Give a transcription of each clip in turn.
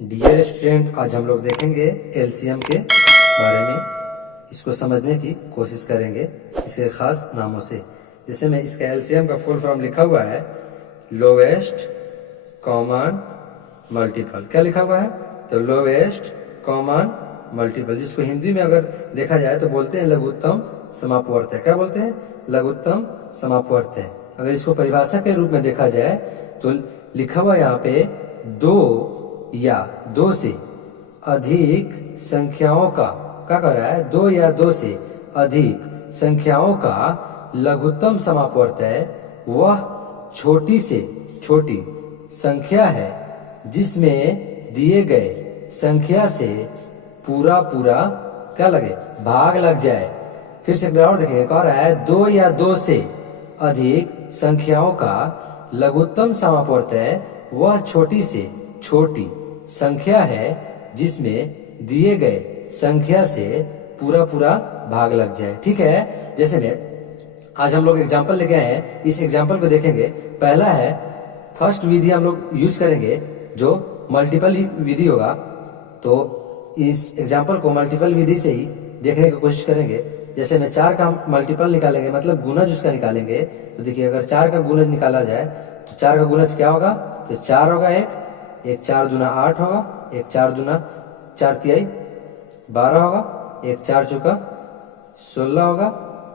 Dear student, आज हम लोग देखेंगे एलसीएम के बारे में। इसको समझने की कोशिश करेंगे इसके खास नामों से। जैसे में इसका एलसीएम का फुल फॉर्म लिखा हुआ है लोवेस्ट कॉमन मल्टीपल। क्या लिखा हुआ है? तो लोवेस्ट कॉमन मल्टीपल, जिसको हिंदी में अगर देखा जाए तो बोलते हैं लघुत्तम समापवर्त है। क्या बोलते हैं? लघुत्तम समापवर्त है। अगर इसको परिभाषा के रूप में देखा जाए तो लिखा हुआ यहाँ पे दो या दो से अधिक संख्याओं का, क्या कर रहा है? दो या दो से अधिक संख्याओं का लघुत्तम समापवर्त है वह छोटी से छोटी संख्या है जिसमें दिए गए संख्या से पूरा पूरा क्या लगे? भाग लग जाए। फिर से एक बार और देखेंगे, कह रहा है दो या दो से अधिक संख्याओं का लघुत्तम समापवर्त है वह छोटी से छोटी संख्या है जिसमें दिए गए संख्या से पूरा पूरा भाग लग जाए। ठीक है, जैसे में आज हम लोग एग्जाम्पल लेके आए हैं, इस एग्जाम्पल को देखेंगे। पहला है फर्स्ट विधि हम लोग यूज करेंगे जो मल्टीपल विधि होगा। तो इस एग्जाम्पल को मल्टीपल विधि से ही देखने की कोशिश करेंगे। जैसे में 4 का मल्टीपल निकालेंगे, मतलब गुणज उसका निकालेंगे। तो देखिए, अगर 4 का गुणज निकाला जाए तो 4 का गुणज क्या होगा? तो 4 होगा, एक 4 दूना 8 होगा, एक 4 दूना 4 तिहाई 12 होगा, एक 4 चौका 16 होगा,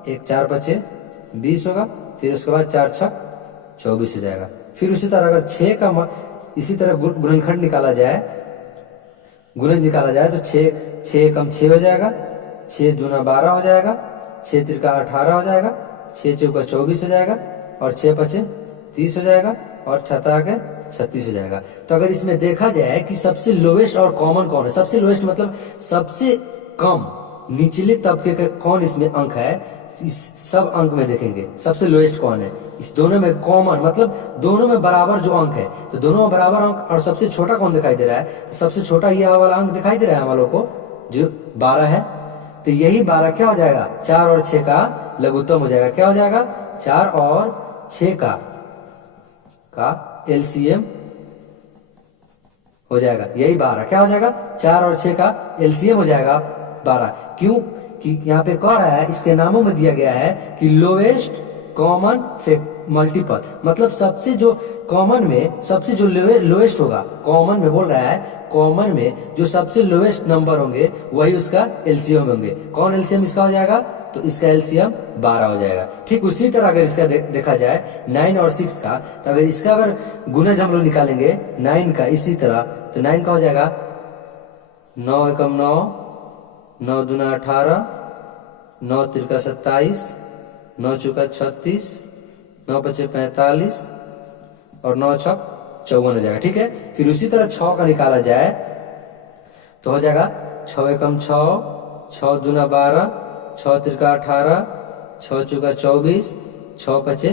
एक 4 पचे 20 होगा, फिर उसके बाद 4 छक 24 हो जाएगा। फिर उसी तरह अगर 6 का इसी तरह गुणनखंड निकाला जाए, गुणज निकाला जाए तो 6 एकम 6 हो जाएगा, 6 दूना 12 हो जाएगा, 6 तिरका 18 हो जाएगा, 6 चौका 24 हो जाएगा, और 6 पचे 30 हो जाएगा, और छता के 36 हो जाएगा। तो अगर इसमें देखा जाए कि सबसे लोएस्ट और कॉमन कौन है, सबसे लोएस्ट मतलब सबसे कम निचले तबके का कौन इसमें अंक है, इस सब अंक में देखेंगे सबसे लोएस्ट कौन है। इस दोनों में कॉमन मतलब दोनों में बराबर जो अंक है, तो दोनों में बराबर अंक। और सबसे छोटा कौन दिखाई दे रहा है? तो सबसे छोटा ये वाला अंक दिखाई दे रहा है हम लोग को, जो 12 है। तो यही 12 क्या हो जाएगा? 4 और 6 का लघुत्तम हो जाएगा। क्या हो जाएगा? 4 और 6 का एलसीएम हो जाएगा। यही 12 क्या हो जाएगा? 4 और 6 का एलसीएम हो जाएगा 12। क्यों? कि यहाँ पे कह रहा है, इसके नामों में दिया गया है कि लोएस्ट कॉमन मल्टीपल, मतलब सबसे जो कॉमन में सबसे जो लोएस्ट होगा, कॉमन में बोल रहा है, कॉमन में जो सबसे लोएस्ट नंबर होंगे वही उसका एलसीएम होंगे। कौन एलसीएम इसका हो जाएगा? तो इसका एलसीएम 12 हो जाएगा। ठीक उसी तरह अगर इसका देखा जाए 9 और 6 का, तो अगर इसका अगर गुणज हम लोग निकालेंगे 9 का इसी तरह, तो 9 का हो जाएगा 9 एकम 9, 9 दूना 18, 9 तिरका 27, 9 चौका 36, 9 पचे 45, और 9 छक 54 हो जाएगा। ठीक है, फिर उसी तरह 6 का निकाला जाए तो हो जाएगा 6 एकम 6, 6 दूना 12, 6 तिरका 18, 6 चौका 24, 6 पचे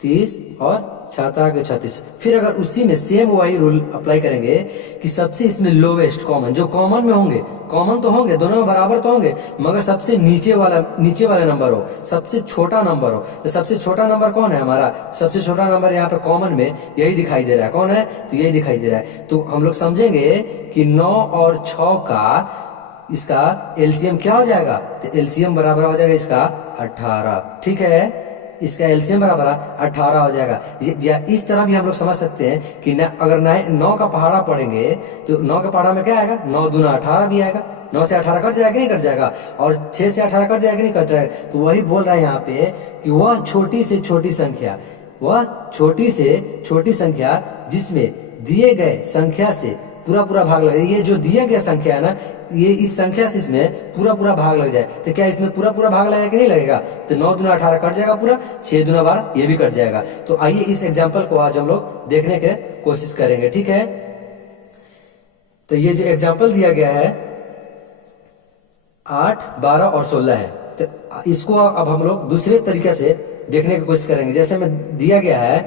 30, और छाता के 36। फिर अगर उसी में सेम वही रूल अप्लाई करेंगे कि सबसे इसमें लोवेस्ट कॉमन, जो कॉमन में होंगे, कॉमन तो होंगे, दोनों में बराबर तो होंगे, मगर सबसे नीचे वाला नंबर हो, सबसे छोटा नंबर हो। तो सबसे छोटा नंबर कौन है हमारा? सबसे छोटा नंबर यहाँ पे कॉमन में यही दिखाई दे रहा है। कौन है? तो यही दिखाई दे रहा है। तो हम लोग समझेंगे कि 9 और 6 का इसका एलसीएम क्या हो जाएगा? तो एलसीएम बराबर हो जाएगा इसका 18। ठीक है, इसका एलसीएम बराबर 18 हो जाएगा। इस तरह भी हम लोग समझ सकते हैं कि अगर 9 का पहाड़ा पढ़ेंगे तो 9 के पहाड़ा में क्या आएगा? 9 दूना 18 भी आएगा। 9 से 18 कट जाएगा नहीं कट जाएगा? और 6 से 18 कट जाएगा नहीं कट जाएगा? तो वही बोल रहा है यहाँ पे कि वह छोटी से छोटी संख्या, वह छोटी से छोटी संख्या जिसमें दिए गए संख्या से पूरा पूरा भाग लगे। ये जो दिया गया संख्या है ना, ये इस संख्या से इसमें पूरा पूरा भाग लग जाए, तो क्या इसमें पूरा पूरा भाग लगेगा कि नहीं लगेगा? तो 9 दूना 18 कट जाएगा पूरा, 6 दूना 12 ये भी कट जाएगा। तो आइए इस एग्जाम्पल को आज हम लोग देखने की कोशिश करेंगे। ठीक है, तो ये जो एग्जाम्पल दिया गया है 8, 12 और 16 है। तो इसको अब हम लोग दूसरे तरीके से देखने की कोशिश करेंगे। जैसे में दिया गया है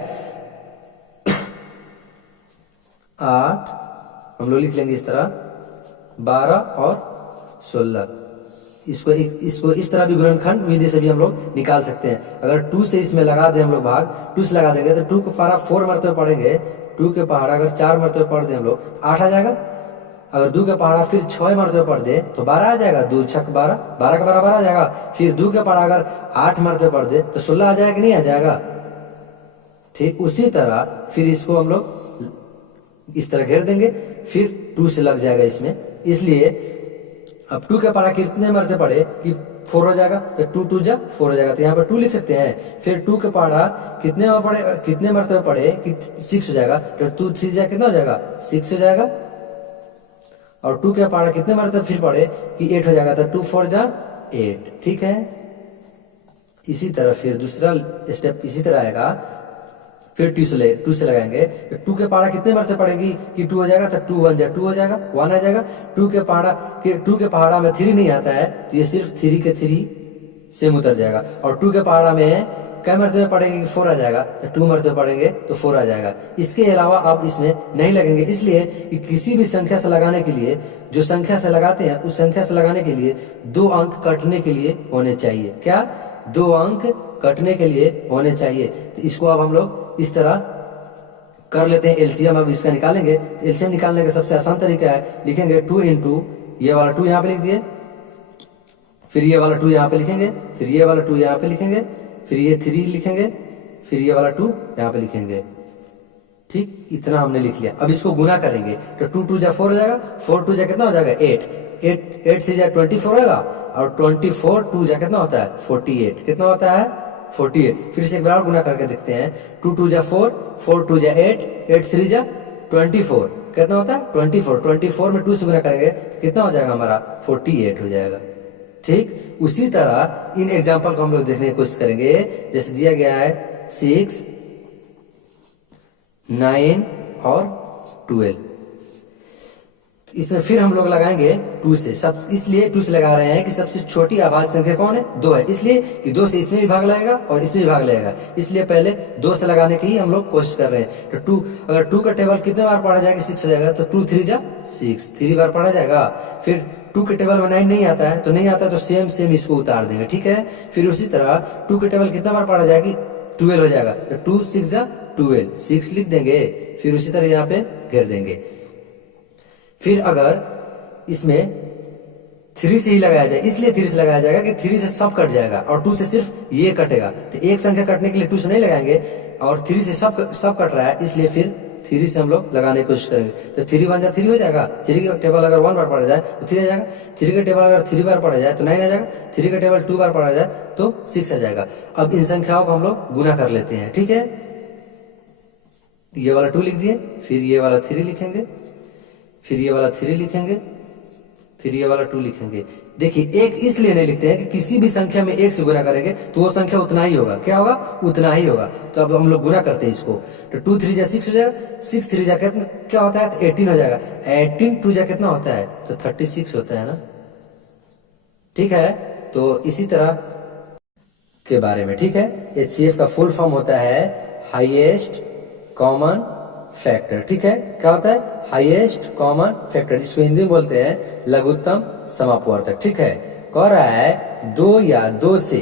8, हम लोग लिख लेंगे इस तरह, 12 और 16। इसको इस तरह भी गुणनखंड विधि से भी हम लोग निकाल सकते हैं। अगर 2 से इसमें लगा दें हम लोग भाग, 2 से लगा देंगे तो 2 को 4 मरतबे पढ़ेंगे, 2 के पहाड़ा अगर 4 मरतबे पढ़ दे हम लोग 8 आ जाएगा। अगर 2 के पहाड़ा फिर 6 मरतबे पढ़ दे तो 12 आ जाएगा। 2 छक 12, 12 का बराबर आ जाएगा। फिर 2 के पहाड़ा अगर 8 मरतबे पढ़ दे तो 16 आ जाएगा कि नहीं आ जाएगा। ठीक उसी तरह फिर इसको हम लोग इस तरह घेर देंगे, फिर 2 से लग जाएगा इसमें। इसलिए अब 2 के पहाड़ा कितने मरतबे पढ़े कि 4 हो जाएगा, तो 2 2 जा 4 हो जाएगा, तो यहाँ पर 2 लिख सकते हैं। फिर 2 के पहाड़ा कितने मरतबे पढ़े कि 6 हो जाएगा, तो 2 3 जा कितना हो जाएगा 6 हो जाएगा। और 2 के पहाड़ा कितने मरतबे फिर पढ़े कि 8 हो जाएगा, तो 2 4 जा 8। ठीक है, इसी तरह फिर दूसरा स्टेप इसी तरह आएगा। फिर 2 से लगाएंगे, 2 के पहाड़ा कितने मरतबे पड़ेगी कि 2 हो जाएगा, तो 2 1 जा 2 हो जाएगा, 1 आ जाएगा। 2 के पहाड़ा में 3 नहीं आता है, तो ये सिर्फ 3 के 3 से उतर जाएगा। और 2 के पहाड़ा में क्या मरतबे पड़ेंगे कि 4 आ जाएगा, तो 2 मरतबे पड़ेंगे तो 4 आ जाएगा। इसके अलावा आप इसमें नहीं लगेंगे, इसलिए कि किसी भी संख्या से लगाने के लिए जो संख्या से लगाते हैं उस संख्या से लगाने के लिए 2 अंक कटने के लिए होने चाहिए। क्या 2 अंक कटने के लिए होने चाहिए। तो इसको अब हम लोग इस तरह कर लेते हैं। एलसीएम अब इसका निकालेंगे। एलसीएम निकालने का सबसे आसान तरीका है, लिखेंगे 2 इंटू ये वाला 2 यहाँ पे लिख दिए, फिर ये वाला 2 यहाँ पे लिखेंगे, फिर ये वाला 2 यहाँ पे लिखेंगे, फिर ये 3 लिखेंगे, फिर ये वाला 2 यहाँ पे लिखेंगे। ठीक, इतना हमने लिख लिया। अब इसको गुना करेंगे तो 2 2 जा 4 हो जाएगा, 4 2 जा कितना हो जाएगा 8, 8 से जा 24 होगा, और 24 2 जा कितना होता है 48, कितना होता है 48। फिर से एक बार गुना करके देखते हैं, 2 2 जा 4, 4 2 जा 8, 8 3 जा 24, कितना होता है 24, 24 में 2 से गुना करेंगे तो कितना हो जाएगा हमारा 48 हो जाएगा। ठीक, उसी तरह इन एग्जाम्पल को हम लोग देखने की कोशिश करेंगे। जैसे दिया गया है 6 9 और 12, इसमें फिर हम लोग लगाएंगे 2 से। सब इसलिए 2 से लगा रहे हैं कि सबसे छोटी अभाज्य संख्या कौन है 2 है, इसलिए कि 2 से इसमें भी भाग लगेगा और इसमें भी भाग लगेगा, इसलिए पहले 2 से लगाने की ही हम लोग कोशिश कर रहे हैं। तो 2 अगर 2 का टेबल कितने बार पढ़ा जाएगा 6 हो जाएगा, तो 2 3 जा 6 3 बार पढ़ा जाएगा। फिर 2 के टेबल में 9 नहीं आता है, तो नहीं आता है तो सेम इसको उतार देंगे। ठीक है, फिर उसी तरह 2 के टेबल कितना बार पढ़ा जाएगी 12 हो जाएगा, तो 2 6 जा 12 6 लिख देंगे, फिर उसी तरह यहाँ पे घेर देंगे। फिर अगर इसमें 3 से ही लगाया जाए, इसलिए 3 से लगाया जाएगा कि 3 से सब कट जाएगा और 2 से सिर्फ ये कटेगा, तो एक संख्या कटने के लिए 2 से नहीं लगाएंगे, और 3 से सब कट रहा है, इसलिए फिर 3 से हम लोग लगाने की कोशिश करेंगे। तो 3 1 जा 3 हो जाएगा, 3 का टेबल अगर 1 बार पढ़ा जाए तो 3 आ जाएगा, 3 का टेबल अगर 3 बार पढ़ा जाए तो 9 आ जाएगा, 3 का टेबल 2 बार पढ़ा जाए तो 6 आ जाएगा। अब इन संख्याओं को हम लोग गुना कर लेते हैं। ठीक है, ये वाला 2 लिख दिए, फिर ये वाला 3 लिखेंगे, फिर ये वाला 3 लिखेंगे, फिर ये वाला 2 लिखेंगे। देखिए, एक इसलिए नहीं लिखते हैं कि किसी भी संख्या में 1 से गुना करेंगे तो वो संख्या उतना ही होगा। क्या होगा, उतना ही होगा। तो अब हम लोग गुना करते हैं इसको, तो 2 3 जा 6 हो जाएगा, 6 3 जा क्या होता है, तो 18 हो जाएगा, 18 2 जा कितना होता है, तो 36 होता है ना। ठीक है, तो इसी तरह के बारे में। ठीक है, HCF का फुल फॉर्म होता है हाईएस्ट कॉमन फैक्टर। ठीक है, क्या होता है हाईएस्ट कॉमन फैक्टर, जिसको हिंदी में बोलते हैं लघुत्तम समापवर्तक। ठीक है, कह रहा है 2 या 2 से,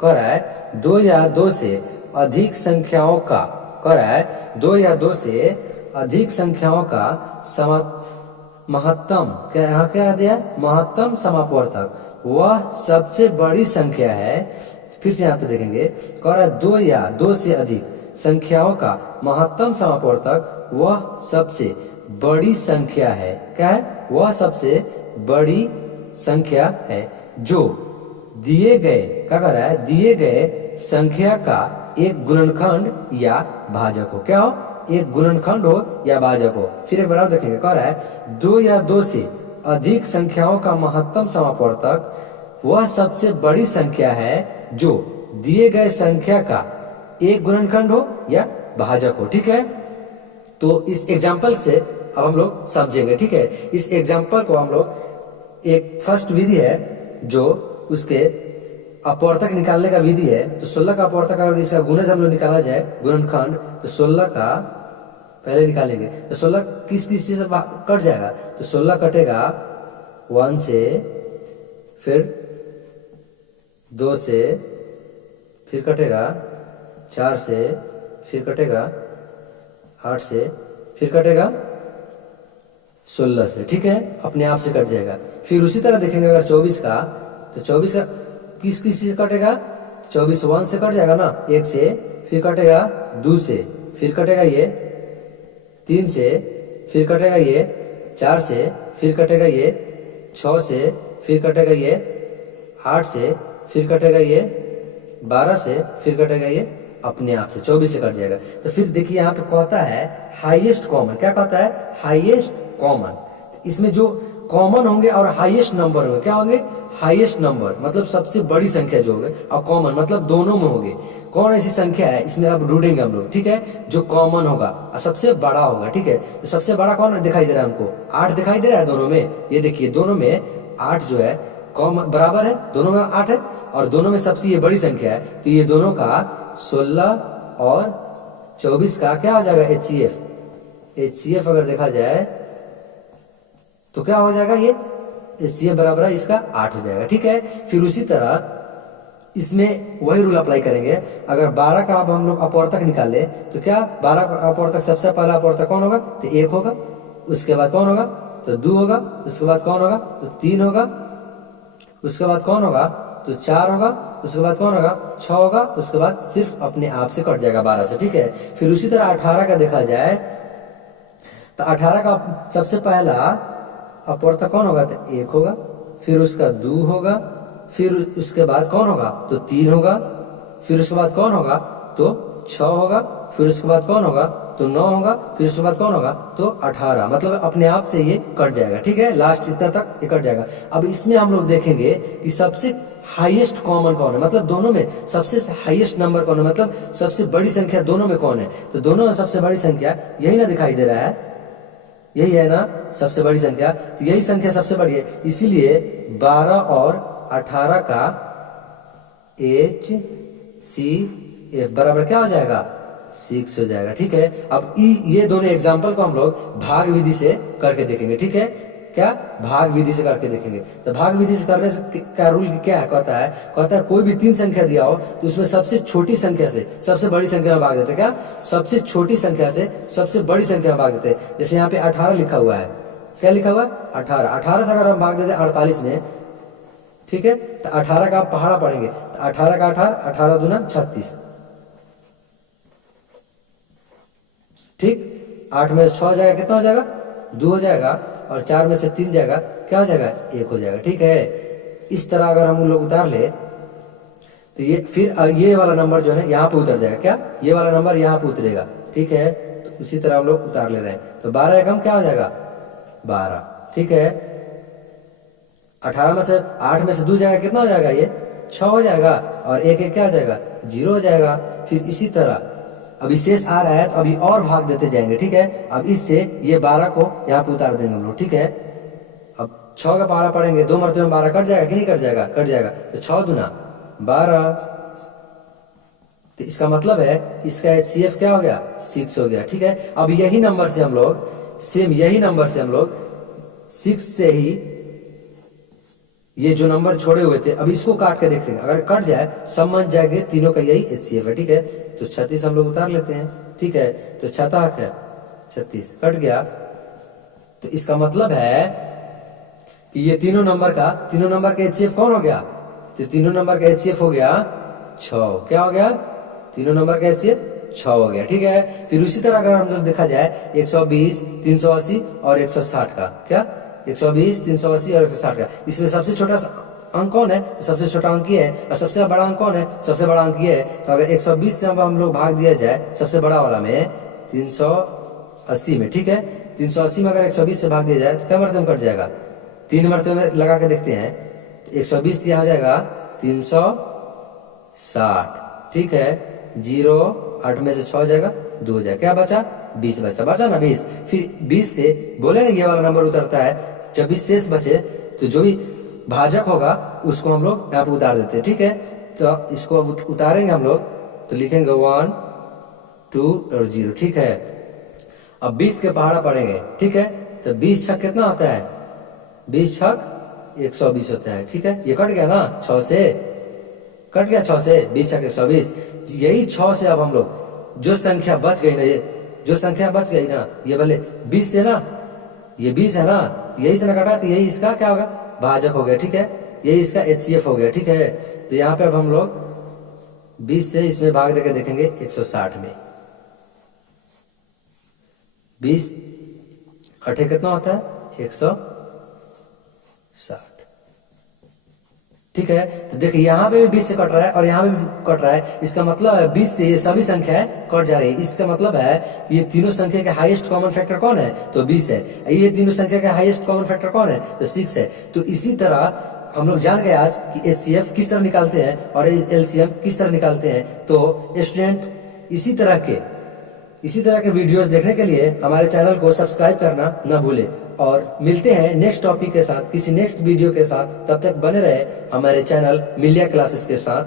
कह रहा है 2 या 2 से अधिक संख्याओं का, कह रहा है 2 या 2 से अधिक संख्याओं का महत्तम, क्या यहाँ क्या दिया, महत्तम समापवर्तक वह सबसे बड़ी संख्या है। फिर से यहाँ पे देखेंगे, कह रहा है 2 या 2 से अधिक संख्याओं का महत्तम समापवर्तक वह सबसे बड़ी संख्या है। क्या है, वह सबसे बड़ी संख्या है जो दिए गए, क्या कर रहा है, दिए गए संख्या का एक गुणनखंड या भाजक हो। क्या हो, एक गुणनखंड हो या भाजक हो। फिर एक बार देखेंगे, कह रहा है 2 या 2 से अधिक संख्याओं का महत्तम समापवर्तक वह सबसे बड़ी संख्या है जो दिए गए संख्या का एक गुणनखंड हो या भाजक हो। ठीक है, तो इस एग्जाम्पल से अब हम लोग समझेंगे। ठीक है, इस एग्जाम्पल को हम लोग, एक फर्स्ट विधि है जो उसके अपवर्तक निकालने का विधि है। तो 16 का अपवर्तक अगर इसका गुणज हम लोग निकाला जाए गुणनखंड, तो 16 का पहले निकालेंगे, तो 16 किस किस चीज से कट जाएगा, तो 16 कटेगा 1 से, फिर 2 से, फिर कटेगा 4 से, फिर कटेगा 8 से, फिर कटेगा 16 से, ठीक है, अपने आप से कट जाएगा। फिर उसी तरह देखेंगे अगर 24 का, तो 24 का किस किस से कटेगा, 24 1 से कट जाएगा ना, 1 से, फिर कटेगा 2 से, फिर कटेगा ये 3 से, फिर कटेगा ये 4 से, फिर कटेगा ये 6 से, फिर कटेगा ये 8 से, फिर कटेगा ये 12 से, फिर कटेगा ये अपने आप से 24 से कट जाएगा। तो फिर देखिए यहाँ पे कहता है हाईएस्ट कॉमन, क्या कहता है, हाईएस्ट कॉमन। इसमें जो कॉमन होंगे और हाईएस्ट नंबर होंगे, क्या होंगे, हाईएस्ट नंबर मतलब सबसे बड़ी संख्या जो होगी, और कॉमन मतलब दोनों में होगी। कौन ऐसी संख्या है इसमें अब ढूंढेंगे हम लोग, ठीक है, जो कॉमन होगा और सबसे बड़ा होगा, ठीक है। तो सबसे बड़ा कौन दिखाई दे रहा है हमको, 8 दिखाई दे रहा है दोनों में। ये देखिए दोनों में 8 जो है कॉमन बराबर है, दोनों में 8 है, और दोनों में सबसे ये बड़ी संख्या है, तो ये दोनों का 16 और 24 का क्या हो जाएगा, HCF। HCF अगर देखा जाए तो क्या हो जाएगा, ये HCF बराबर है इसका 8 हो जाएगा, ठीक है। फिर उसी तरह इसमें वही रूल अप्लाई करेंगे। अगर 12 का अब हम लोग अपवर्तक निकाले तो क्या, 12 का अपवर्तक सबसे पहला अपवर्तक कौन होगा, तो 1 होगा, उसके बाद कौन होगा, तो 2 होगा, उसके बाद कौन होगा, तो 3 होगा, उसके बाद कौन होगा, तो 4 होगा, उसके बाद कौन होगा, 6 होगा, उसके बाद सिर्फ अपने आप से कट जाएगा 12 से, ठीक है। फिर उसी तरह 18 का देखा जाए तो 18 का सबसे पहला अपवर्तक कौन होगा, तो 1 होगा, फिर उसका 2 होगा, फिर उसके बाद कौन होगा, तो 3 होगा, फिर उसके बाद कौन होगा, तो 6 होगा, फिर उसके बाद कौन होगा, तो 9 होगा, फिर उसके बाद कौन होगा, तो 18। मतलब अपने आप से ये कट जाएगा, ठीक है, लास्ट इतना तक ये कट जाएगा। अब इसमें हम लोग देखेंगे कि सबसे हाईएस्ट कॉमन कौन है, मतलब दोनों में सबसे हाईएस्ट नंबर कौन है, मतलब सबसे बड़ी संख्या दोनों में कौन है। तो दोनों में सबसे बड़ी संख्या यही ना दिखाई दे रहा है, यही है ना सबसे बड़ी संख्या, तो यही संख्या सबसे बड़ी है, इसीलिए 12 और 18 का HCF बराबर क्या हो जाएगा, 6 हो जाएगा, ठीक है। अब ये दोनों एग्जाम्पल को हम लोग भाग विधि से करके देखेंगे, ठीक है, क्या, भाग विधि से करके देखेंगे। तो भाग विधि से करने से क्या रूल क्या है, कहता है कोई भी 3 संख्या दिया हो तो उसमें सबसे छोटी संख्या से सबसे बड़ी संख्या में भाग देते, क्या, सबसे छोटी संख्या से सबसे बड़ी संख्या में भाग देते। जैसे यहाँ पे 18 लिखा हुआ है, क्या लिखा हुआ है, 18 से अगर हम भाग देते 48 में, ठीक है, तो 18 का आप पहाड़ा पढ़ेंगे, तो 18 का 18 दूना 36, ठीक। 8 में से 6 जाएगा, कितना हो जाएगा, 2 हो जाएगा, और 4 में से 3 जाएगा, क्या हो जाएगा, 1 हो जाएगा, ठीक है। इस तरह अगर हम लोग उतार ले तो ये फिर ये वाला नंबर जो है यहाँ पे उतर जाएगा, क्या, ये वाला नंबर यहाँ पे उतरेगा, ठीक है। तो उसी तरह हम लोग उतार ले रहे हैं, तो 12 एकम क्या हो जाएगा, 12, ठीक है। 18 में से 8 में से 2 जाएगा, कितना हो जाएगा, ये 6 हो जाएगा, और 1 क्या हो जाएगा, 0 हो जाएगा। फिर इसी तरह अभी शेष आ रहा है तो अभी और भाग देते जाएंगे, ठीक है। अब इससे ये 12 को यहाँ पे उतार देंगे हम लोग, ठीक है। अब 6 का पहाड़ा पढ़ेंगे, 2 मरतबे में 12 कट जाएगा कि नहीं कट जाएगा, कट जाएगा, तो 6 दूना 12, तो इसका मतलब है इसका HCF क्या हो गया, 6 हो गया, ठीक है। अब यही नंबर से हम लोग सेम यही नंबर से हम लोग 6 से ही ये जो नंबर छोड़े हुए थे अब इसको काट के देखते हैं, अगर कट जाए समझ जाएंगे तीनों का यही HCF है, ठीक है। तो 36 हम लोग उतार लेते हैं, ठीक है। तो 6 है 36 कट गया, तो इसका मतलब है कि ये तीनों नंबर का HCF कौन हो गया, तो तीनों नंबर का HCF हो गया 6, क्या हो गया, तीनों नंबर का HCF 6 हो गया, ठीक है। फिर उसी तरह अगर हम लोग देखा जाए 120, 380 और 160 का, क्या, 120, 380 और 160 का, इसमें सबसे छोटा अंक कौन है, तो सबसे छोटा अंक ये है, और सबसे बड़ा अंक कौन है, सबसे बड़ा अंक ये है। तो अगर 120 से हम लोग भाग दिया जाए सबसे बड़ा वाला में 380 में, ठीक है, 380 में अगर 120 से भाग दिया जाए तो क्या मरतबे में कट जाएगा, 3 मरतबे में लगा के देखते हैं, तो 120 दिया हो जाएगा 360, ठीक है। 0 8 में से 6 हो जाएगा, 2 हो जाएगा, क्या बचा, 20 बचा ना 20। फिर 20 से बोले ना ये वाला नंबर उतरता है, जब 20 शेष बचे तो जो भी भाजक होगा उसको हम लोग यहाँ पे उतार देते हैं, ठीक है। तो इसको अब उतारेंगे हम लोग, तो लिखेंगे 1 2 और 0, ठीक है। अब 20 के पहाड़ा पढ़ेंगे, ठीक है। तो 20 छक कितना होता है, 20 छक 120 होता है, ठीक है। ये कट गया ना 6 से, कट गया 6 से, 20 छक 120। यही 6 से अब हम लोग जो संख्या बच गई ना, जो संख्या बच गई ना, ये भले 20 से ना, ये 20 है ना, यही से ना कटा तो यही इसका क्या होगा, भाजक हो गया, ठीक है, यही इसका HCF हो गया, ठीक है। तो यहाँ पे अब हम लोग 20 से इसमें भाग देकर देखेंगे 160 में, 20 8 कितना होता है 160, ठीक है। तो देखिए यहाँ पे भी 20 से कट रहा है और यहाँ पे भी कट रहा है, इसका मतलब है 20 से ये सभी संख्याएं कट जा रही है। इसका मतलब है ये तीनों संख्या के हाईएस्ट कॉमन फैक्टर कौन है, तो 20 है। ये तीनों संख्या के हाईएस्ट कॉमन फैक्टर कौन है, तो 6 है। तो इसी तरह हम लोग जान गए आज कि HCF किस तरह निकालते हैं और LCM किस तरह निकालते हैं। तो स्टूडेंट इसी तरह के वीडियोस देखने के लिए हमारे चैनल को सब्सक्राइब करना न भूलें और मिलते हैं नेक्स्ट टॉपिक के साथ, किसी नेक्स्ट वीडियो के साथ। तब तक बने रहे हमारे चैनल मिलिया क्लासेस के साथ।